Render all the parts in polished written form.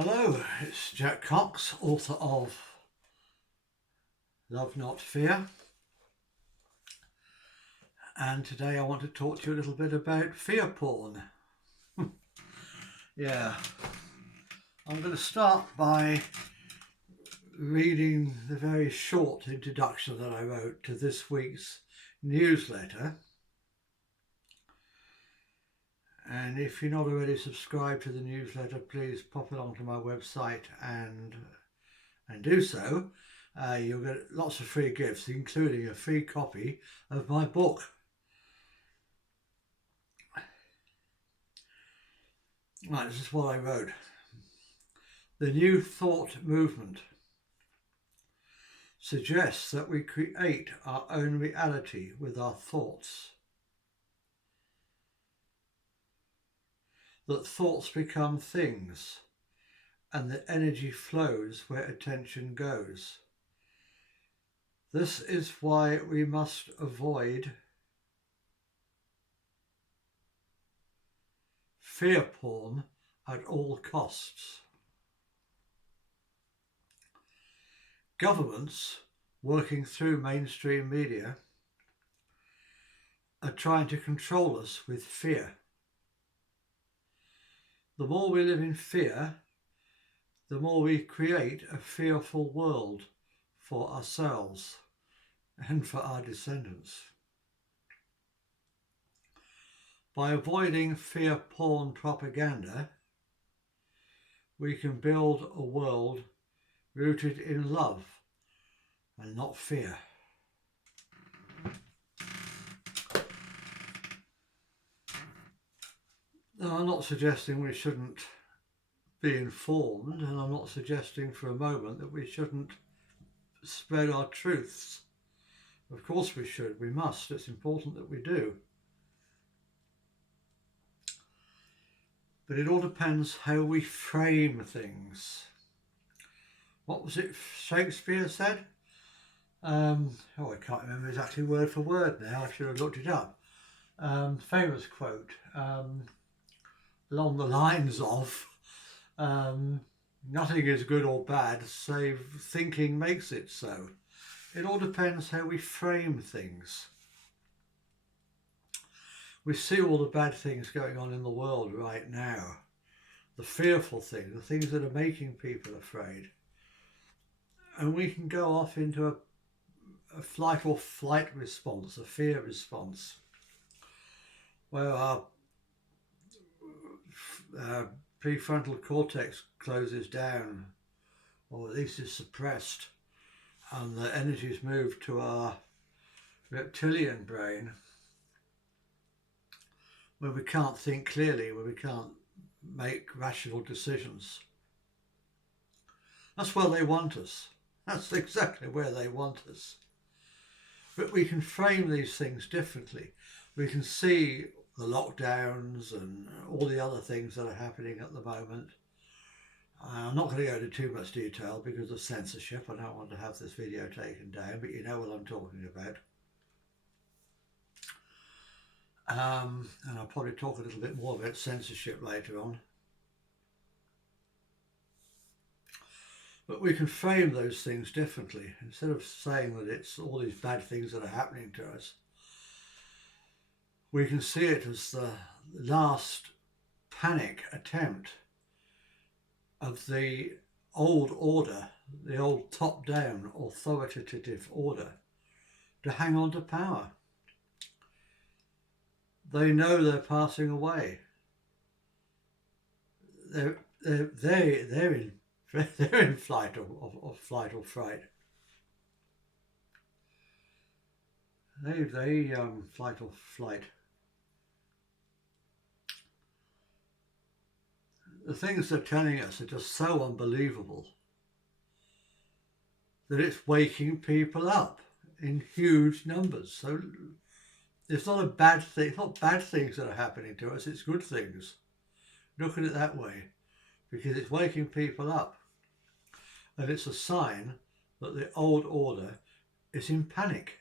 Hello, it's Jack Cox, author of Love Not Fear, and today I want to talk to you a little bit about fear porn. Yeah, I'm going to start by reading the very short introduction that I wrote to this week's newsletter. And if you're not already subscribed to the newsletter, please pop along to my website and do so. You'll get lots of free gifts, including a free copy of my book. Right, this is what I wrote. The New Thought movement suggests that we create our own reality with our thoughts. That thoughts become things, and that energy flows where attention goes. This is why we must avoid fear porn at all costs. Governments, working through mainstream media, are trying to control us with fear. The more we live in fear, the more we create a fearful world for ourselves and for our descendants. By avoiding fear porn propaganda, we can build a world rooted in love and not fear. Now, I'm not suggesting we shouldn't be informed, and I'm not suggesting for a moment that we shouldn't spread our truths. Of course we should, we must, it's important that we do. But it all depends how we frame things. What was it Shakespeare said? I can't remember exactly word for word now, I should have looked it up. Famous quote, along the lines of, nothing is good or bad, save thinking makes it so. It all depends how we frame things. We see all the bad things going on in the world right now, the fearful things, the things that are making people afraid. And we can go off into a flight or flight response, a fear response, where our prefrontal cortex closes down, or at least is suppressed, and the energies move to our reptilian brain, where we can't think clearly, where we can't make rational decisions. That's where they want us. That's exactly where they want us. But we can frame these things differently. We can see the lockdowns and all the other things that are happening at the moment. I'm not going to go into too much detail because of censorship. I don't want to have this video taken down, but you know what I'm talking about. And I'll probably talk a little bit more about censorship later on. But we can frame those things differently. Instead of saying that it's all these bad things that are happening to us, we can see it as the last panic attempt of the old order, the old top-down authoritative order, to hang on to power. They know they're passing away. They're in flight or flight or fright. They flight or flight. The things they're telling us are just so unbelievable that it's waking people up in huge numbers. So it's not a bad thing. It's not bad things that are happening to us. It's good things. Look at it that way, because it's waking people up. And it's a sign that the old order is in panic.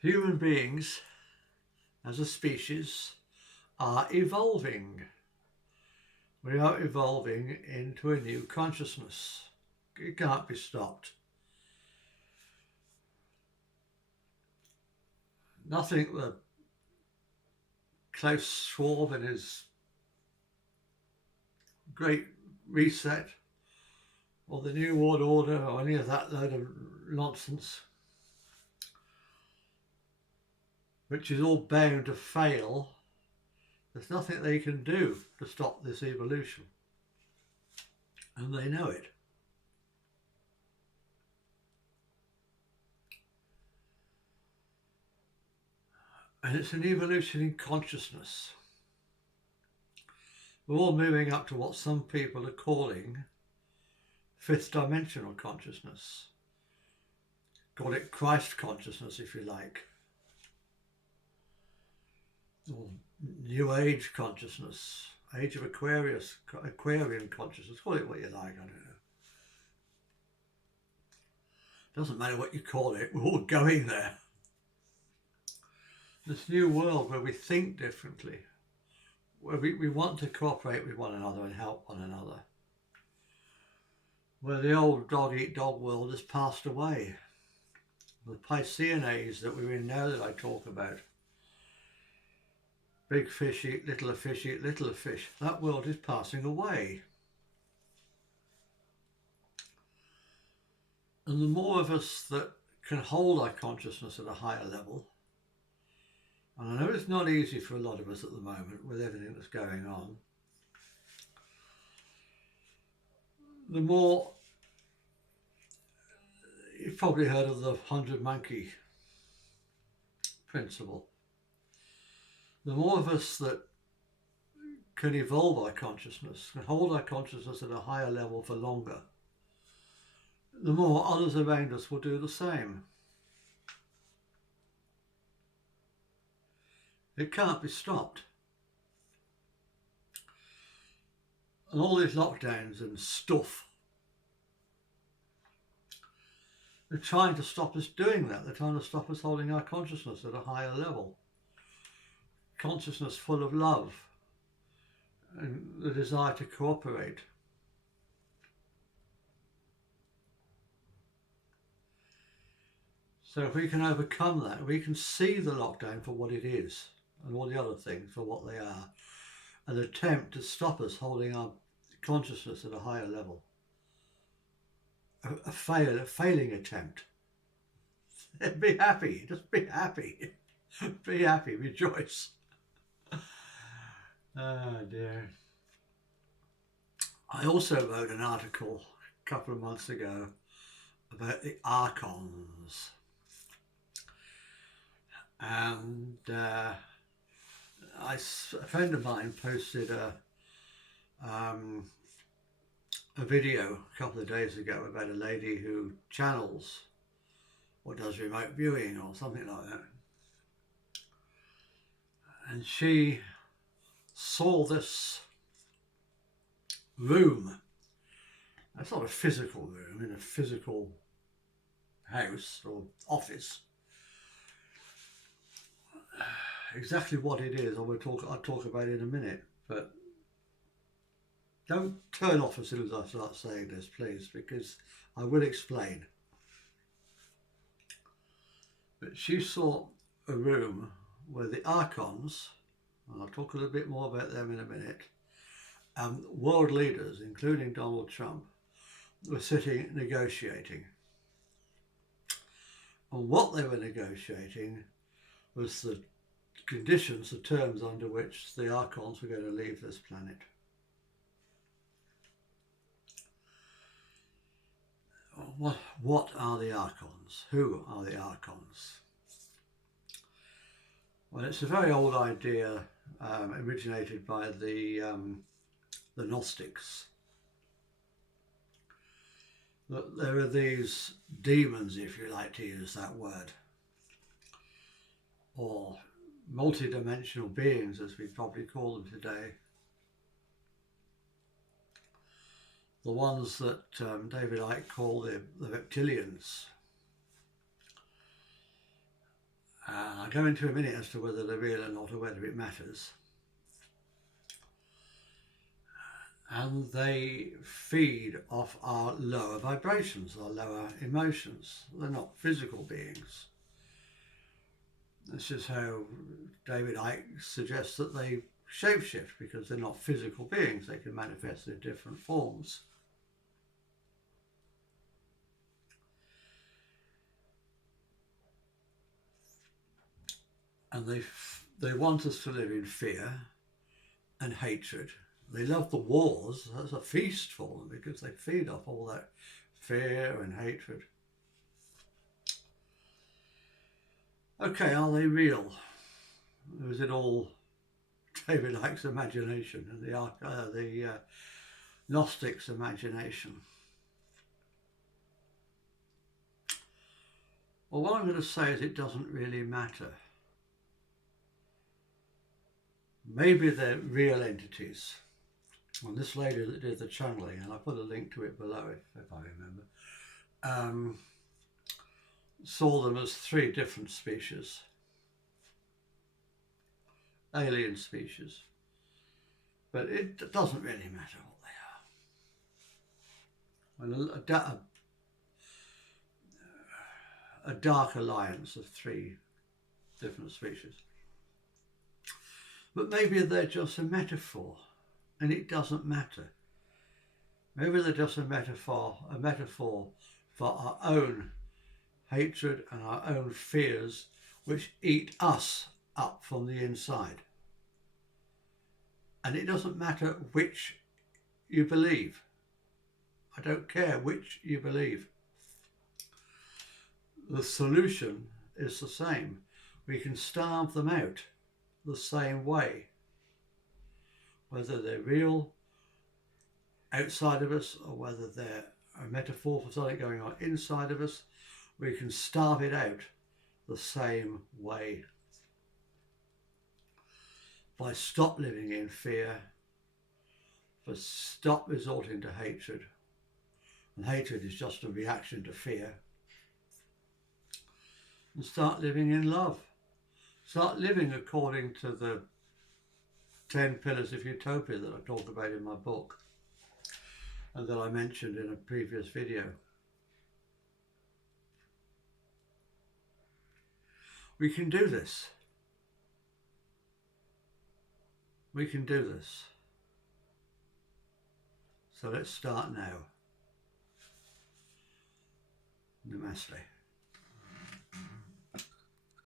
Human beings as a species are evolving. We are evolving into a new consciousness. It can't be stopped. Nothing that Klaus Schwab and his Great Reset or the New World Order or any of that load of nonsense, which is all bound to fail. There's nothing they can do to stop this evolution, and they know it. And it's an evolution in consciousness. We're all moving up to what some people are calling fifth dimensional consciousness. Call it Christ consciousness if you like. Or New Age consciousness, Age of Aquarius, Aquarian consciousness, call it what you like, I don't know. Doesn't matter what you call it, we're all going there. This new world where we think differently, where we want to cooperate with one another and help one another, where the old dog-eat-dog world has passed away. The Piscean age that we're in now that I talk about, big fish eat littler fish, that world is passing away. And the more of us that can hold our consciousness at a higher level, and I know it's not easy for a lot of us at the moment with everything that's going on, the more, you've probably heard of the 100 monkey principle. The more of us that can evolve our consciousness, can hold our consciousness at a higher level for longer, the more others around us will do the same. It can't be stopped. And all these lockdowns and stuff, they're trying to stop us doing that. They're trying to stop us holding our consciousness at a higher level. Consciousness full of love and the desire to cooperate. So if we can overcome that, we can see the lockdown for what it is and all the other things for what they are, an attempt to stop us holding our consciousness at a higher level. A failing attempt. Be happy, just be happy. Be happy, rejoice. Oh dear. I also wrote an article a couple of months ago about the archons. And a friend of mine posted a video a couple of days ago about a lady who channels or does remote viewing or something like that. And she saw this room. It's not a physical room in a physical house or office. Exactly what it is, I'll talk about it in a minute, but don't turn off as soon as I start saying this, please, because I will explain. But she saw a room where the archons, and I'll talk a little bit more about them in a minute, and world leaders, including Donald Trump, were sitting negotiating. And what they were negotiating was the conditions, the terms under which the archons were going to leave this planet. What are the archons? Who are the archons? Well, it's a very old idea, originated by the Gnostics. That there are these demons, if you like to use that word, or multi-dimensional beings, as we probably call them today. The ones that David Icke called the reptilians. I'll go into a minute as to whether they're real or not, or whether it matters. And they feed off our lower vibrations, our lower emotions. They're not physical beings. This is how David Icke suggests that they shapeshift, because they're not physical beings. They can manifest in different forms. And they want us to live in fear and hatred. They love the wars. That's a feast for them, because they feed off all that fear and hatred. Okay, are they real? Or is it all David Icke's imagination and the Gnostics' imagination? Well, what I'm going to say is it doesn't really matter. Maybe they're real entities. And this lady that did the channeling, and I put a link to it below if I remember, saw them as 3 different species, alien species. But it doesn't really matter what they are. And a dark alliance of 3 different species. But maybe they're just a metaphor, and it doesn't matter. Maybe they're just a metaphor for our own hatred and our own fears, which eat us up from the inside. And it doesn't matter which you believe. I don't care which you believe. The solution is the same. We can starve them out the same way. Whether they're real outside of us, or whether they're a metaphor for something going on inside of us, we can starve it out the same way. If I stop living in fear, if I stop resorting to hatred, and hatred is just a reaction to fear, and start living in love. Start living according to the 10 pillars of utopia that I talk about in my book, and that I mentioned in a previous video. We can do this. We can do this. So let's start now. Namaste.